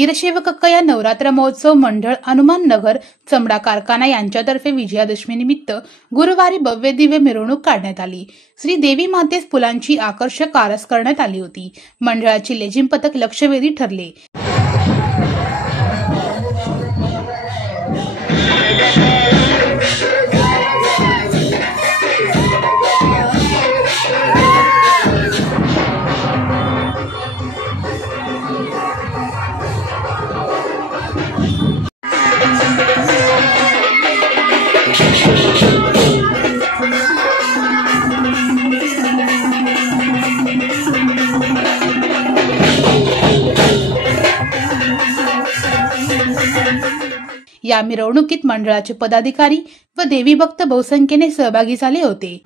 वीरशैव या नवरात्र महोत्सव मंडळ हनुमान नगर चमडा कारखाना यांच्यातर्फे विजयादशमी निमित्त गुरुवारी भव्य दिव्य मिरवणूक काढण्यात आली। श्री देवी मातेस फुलांची आकर्षक आरास करण्यात आली होती। मंडळाचे लेझिम पथक लक्षवेधी ठरले। या मिरवणुकीत मंडळाचे पदाधिकारी व देवी भक्त बहुसंख्येने सहभागी झाले होते।